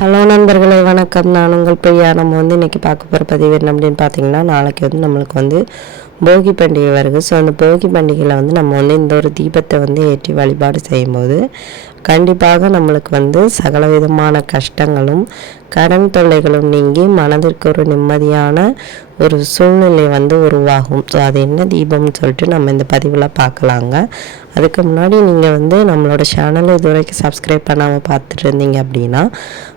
Hello நண்பர்களே, வணக்கம். நான் உங்கள் பிரியா. நம்ம இன்றைக்கி பார்க்க போகிற பதிவு என்ன அப்படின்னு பார்த்தீங்கன்னா, நாளைக்கு நம்மளுக்கு போகி பண்டிகை வருது. ஸோ அந்த போகி பண்டிகையில் நம்ம இந்த ஒரு தீபத்தை ஏற்றி வழிபாடு செய்யும்போது கண்டிப்பாக நம்மளுக்கு சகல விதமான கஷ்டங்களும் கடன் தொல்லைகளும் நீங்கி மனதிற்கு ஒரு நிம்மதியான ஒரு சூழ்நிலை உருவாகும். ஸோ அது என்ன தீபம்னு சொல்லிட்டு நம்ம இந்த பதிவில் பார்க்கலாங்க. அதுக்கு முன்னாடி நீங்கள் நம்மளோட சேனலை இது வரைக்கும் சப்ஸ்கிரைப் பண்ணாமல் பார்த்துட்டு இருந்தீங்க அப்படின்னா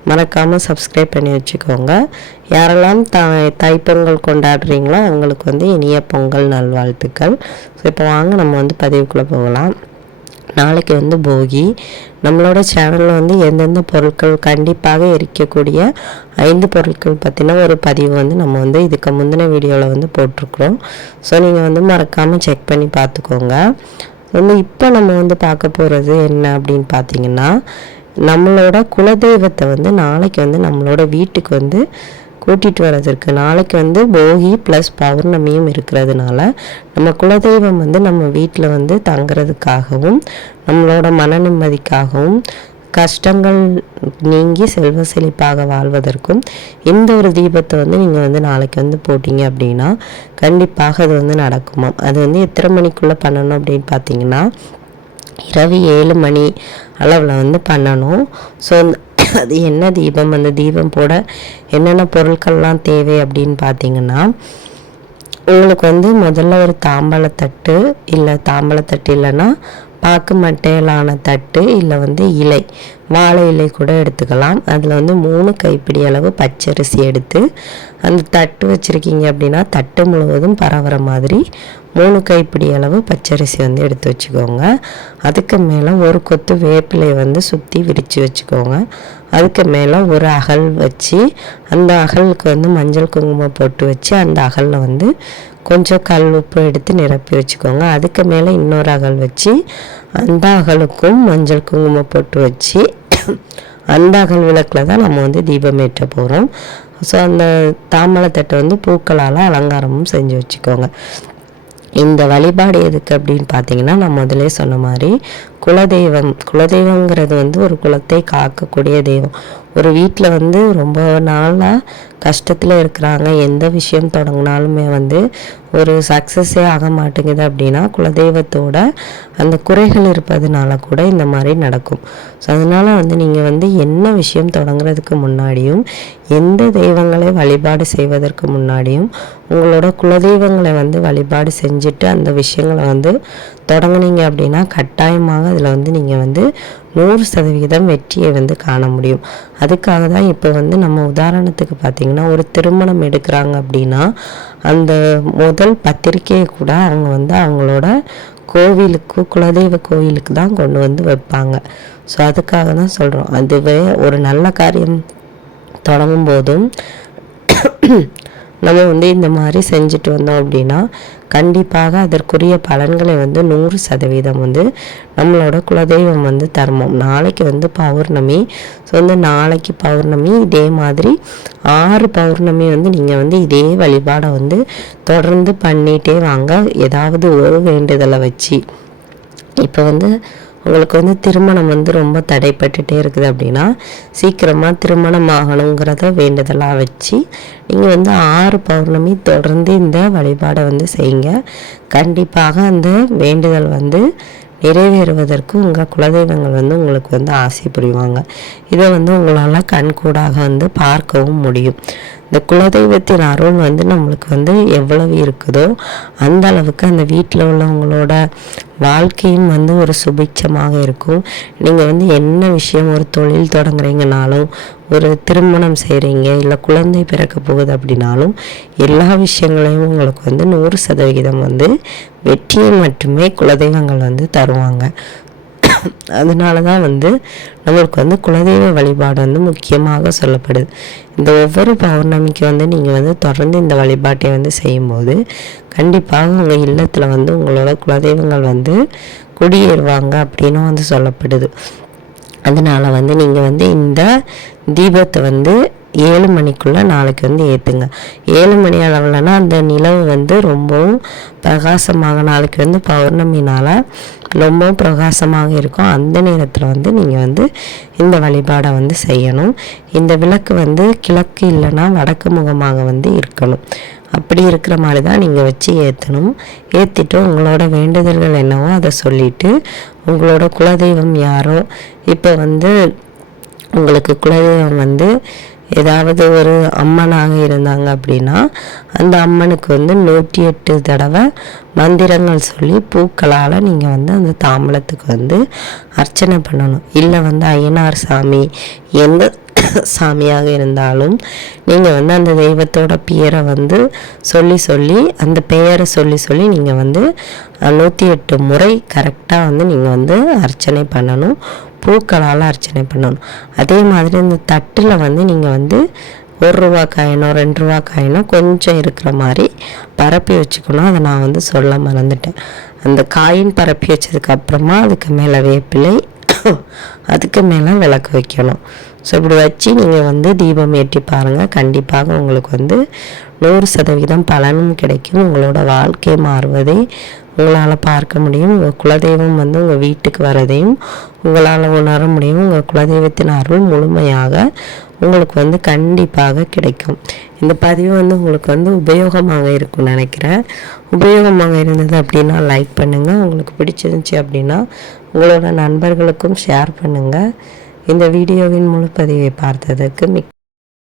மறக்காமல் சப்ஸ்கிரைப் பண்ணி வச்சுக்கோங்க. யாரெல்லாம் தைப்பொங்கல் கொண்டாடுறீங்களோ அவங்களுக்கு இனிய பொங்கல் நல்வாழ்த்துக்கள். ஸோ இப்போ வாங்க நம்ம பதிவுக்குள்ளே போகலாம். நாளைக்கு போகி. நம்மளோட சேனலில் எந்தெந்த பொருட்கள் கண்டிப்பாக எரிக்கக்கூடிய 5 பொருட்கள் பற்றின ஒரு பதிவு நம்ம இதுக்கு முந்தின வீடியோவில் போட்டிருக்கிறோம். ஸோ நீங்கள் மறக்காமல் செக் பண்ணி பார்த்துக்கோங்க. இப்போ நம்ம பார்க்க போகிறது என்ன அப்படின்னு பார்த்தீங்கன்னா, நம்மளோட குலதெய்வத்தை நாளைக்கு நம்மளோட வீட்டுக்கு கூட்டிகிட்டு வர்றதுக்கு நாளைக்கு போகி ப்ளஸ் பௌர்ணமியும் இருக்கிறதுனால நம்ம குலதெய்வம் நம்ம வீட்டில் தங்குறதுக்காகவும் நம்மளோட மன நிம்மதிக்காகவும் கஷ்டங்கள் நீங்கி செல்வ செழிப்பாக வாழ்வதற்கும் இந்த ஒரு தீபத்தை நீங்கள் நாளைக்கு போட்டிங்க அப்படின்னா கண்டிப்பாக அது நடக்குமா. அது எத்தனை மணிக்குள்ளே பண்ணணும் அப்படின்னு பார்த்தீங்கன்னா, இரவு 7 மணி அளவில் பண்ணணும். ஸோ அது என்ன தீபம், அந்த தீபம் போட என்னென்ன பொருட்கள்லாம் தேவை அப்படின்னு பார்த்தீங்கன்னா, உங்களுக்கு முதல்ல ஒரு தாம்பழத்தட்டு இல்லைன்னா பாக்கு மட்டையிலான தட்டு இல்லை இலை வாழை இலை கூட எடுத்துக்கலாம். அதில் 3 கைப்பிடி அளவு பச்சரிசி எடுத்து அந்த தட்டு வச்சுருக்கீங்க அப்படின்னா தட்டு முழுவதும் பரவுற மாதிரி 3 கைப்பிடி அளவு பச்சரிசி எடுத்து வச்சுக்கோங்க. அதுக்கு மேலே ஒரு கொத்து வேப்பிலையை சுற்றி விரித்து வச்சுக்கோங்க. அதுக்கு மேலே ஒரு அகல் வச்சு அந்த அகலுக்கு மஞ்சள் குங்குமம் போட்டு வச்சு அந்த அகலில் கொஞ்சம் கல் உப்பு எடுத்து நிரப்பி வச்சுக்கோங்க. அதுக்கு மேலே இன்னொரு அகல் வச்சு அந்த அகலுக்கும் மஞ்சள் குங்குமம் போட்டு வச்சு அந்த அகல் விளக்கில் தான் நம்ம தீபம் ஏற்ற போகிறோம். ஸோ அந்த தாம்பழத்தட்டை பூக்களால் அலங்காரமும் செஞ்சு வச்சுக்கோங்க. இந்த வழிபாடு எதுக்கு அப்படின்னு பார்த்தீங்கன்னா, நான் முதலே சொன்ன மாதிரி குலதெய்வங்கிறது ஒரு குலத்தை காக்கக்கூடிய தெய்வம். ஒரு வீட்டில் ரொம்ப நாளாக கஷ்டத்தில் இருக்கிறாங்க, எந்த விஷயம் தொடங்கினாலுமே ஒரு சக்ஸஸே ஆக மாட்டேங்குது அப்படின்னா குலதெய்வத்தோட அந்த குறைகள் இருப்பதுனால கூட இந்த மாதிரி நடக்கும். ஸோ அதனால் நீங்கள் என்ன விஷயம் தொடங்குறதுக்கு முன்னாடியும் எந்த தெய்வங்களை வழிபாடு செய்வதற்கு முன்னாடியும் உங்களோட குலதெய்வங்களை வழிபாடு செஞ்சுட்டு அந்த விஷயங்களை தொடங்குனீங்க அப்படின்னா கட்டாயமாக அதில் நீங்கள் 100% வெற்றியை காண முடியும். அதுக்காக தான் இப்போ நம்ம உதாரணத்துக்கு பார்த்திங்கன்னா, ஒரு திருமணம் எடுக்கிறாங்க அப்படின்னா அந்த முதல் பத்திரிக்கையை கூட அவங்க அவங்களோட கோவிலுக்கு குலதெய்வ கோவிலுக்கு தான் கொண்டு வைப்பாங்க. ஸோ அதுக்காக தான் சொல்கிறோம். அதுவே ஒரு நல்ல காரியம் தொடங்கும் போதும் நம்ம இந்த மாதிரி செஞ்சுட்டு வந்தோம் அப்படின்னா கண்டிப்பாக அதற்குரிய பலன்களை 100% நம்மளோட குலதெய்வம் தர்மம். நாளைக்கு பௌர்ணமி. ஸோ நாளைக்கு பௌர்ணமி. இதே மாதிரி 6 பௌர்ணமி நீங்கள் இதே வழிபாடை தொடர்ந்து பண்ணிகிட்டே வாங்க. ஏதாவது ஒரு வேண்டுதலை வச்சு இப்போ உங்களுக்கு திருமணம் ரொம்ப தடைப்பட்டுட்டே இருக்குது அப்படின்னா சீக்கிரமாக திருமணம் ஆகணுங்கிறத வேண்டுதலாக வச்சு நீங்கள் 6 பௌர்ணமி தொடர்ந்து இந்த வழிபாடை செய்யுங்க. கண்டிப்பாக அந்த வேண்டுதல் நிறைவேறுவதற்கு உங்கள் குலதெய்வங்கள் உங்களுக்கு ஆசை புரிவாங்க. இதை உங்களால் கண்கூடாக பார்க்கவும் முடியும். இந்த குலதெய்வத்தின் அருள் நம்மளுக்கு எவ்வளவு இருக்குதோ அந்த அளவுக்கு அந்த வீட்டில் உள்ளவங்களோட வாழ்க்கையும் ஒரு சுபிட்சமாக இருக்கும். நீங்கள் என்ன விஷயம், ஒரு தொழில் தொடங்குறீங்கனாலும் ஒரு திருமணம் செய்கிறீங்க இல்லை குழந்தை பிறக்க போகுது அப்படின்னாலும் எல்லா விஷயங்களையும் உங்களுக்கு 100% வெற்றியை மட்டுமே குலதெய்வங்கள் தருவாங்க. அதனால தான் நம்மளுக்கு குலதெய்வ வழிபாடு முக்கியமாக சொல்லப்படுது. இந்த ஒவ்வொரு பௌர்ணமிக்கு நீங்கள் தொடர்ந்து இந்த வழிபாட்டை செய்யும்போது கண்டிப்பாக உங்கள் இல்லத்தில் உங்களோட குலதெய்வங்கள் குடியேறுவாங்க அப்படின்னு சொல்லப்படுது. அதனால் நீங்கள் இந்த தீபத்தை 7 மணிக்குள்ளே நாளைக்கு ஏற்றுங்க. 7 மணி அளவில்னா அந்த நிலவு ரொம்பவும் பிரகாசமாக நாளைக்கு பௌர்ணமினால் ரொம்ப பிரகாசமாக இருக்கும். அந்த நேரத்தில் வந்து நீங்கள் வந்து இந்த வழிபாடை வந்து செய்யணும். இந்த விளக்கு வந்து கிழக்கு இல்லைன்னா வடக்கு முகமாக வந்து இருக்கணும். அப்படி இருக்கிற மாதிரி தான் நீங்கள் வச்சு ஏற்றணும். ஏற்றிட்டு உங்களோட வேண்டுதல்கள் என்னவோ அதை சொல்லிவிட்டு உங்களோட குலதெய்வம் யாரோ, இப்போ வந்து உங்களுக்கு குலதெய்வம் வந்து ஏதாவது ஒரு அம்மனாக இருந்தாங்க அப்படின்னா அந்த அம்மனுக்கு வந்து 108 தடவை மந்திரங்கள் சொல்லி பூக்களால் நீங்கள் வந்து அந்த தாம்பலத்துக்கு வந்து அர்ச்சனை பண்ணணும். இல்லை வந்து ஐயனார் சாமி எந்த சாமியாக இருந்தாலும் நீங்கள் வந்து அந்த தெய்வத்தோட பெயரை வந்து சொல்லி அந்த பெயரை சொல்லி நீங்கள் வந்து 108 முறை கரெக்டாக வந்து நீங்கள் வந்து அர்ச்சனை பண்ணணும். பூக்களால் அர்ச்சனை பண்ணணும். அதே மாதிரி இந்த தட்டில் வந்து நீங்கள் வந்து 1 ரூபா காயினோ 2 ரூபா காயினோ கொஞ்சம் இருக்கிற மாதிரி பரப்பி வச்சுக்கணும். அதை நான் வந்து சொல்ல மறந்துட்டேன். அந்த காயின் பரப்பி வச்சதுக்கப்புறமா அதுக்கு மேலே வேப்பிலை, அதுக்கு மேலே விளக்கு வைக்கணும். ஸோ இப்படி வச்சு நீங்கள் வந்து தீபம் ஏற்றி பாருங்கள். கண்டிப்பாக உங்களுக்கு வந்து 100% பலனும் கிடைக்கும். உங்களோட வாழ்க்கை மாறுவதை உங்களால் பார்க்க முடியும். உங்கள் குலதெய்வம் வந்து உங்கள் வீட்டுக்கு வரதையும் உங்களால் உணர முடியும். உங்கள் குலதெய்வத்தின் அருள் முழுமையாக உங்களுக்கு வந்து கண்டிப்பாக கிடைக்கும். இந்த பதிவு வந்து உங்களுக்கு வந்து உபயோகமாக இருக்கும்னு நினைக்கிறேன். உபயோகமாக இருந்தது அப்படின்னா லைக் பண்ணுங்கள். உங்களுக்கு பிடிச்சிருந்துச்சி அப்படின்னா உங்களோட நண்பர்களுக்கும் ஷேர் பண்ணுங்கள். இந்த வீடியோவின் முழு பதிவை பார்த்ததற்கு மிக்க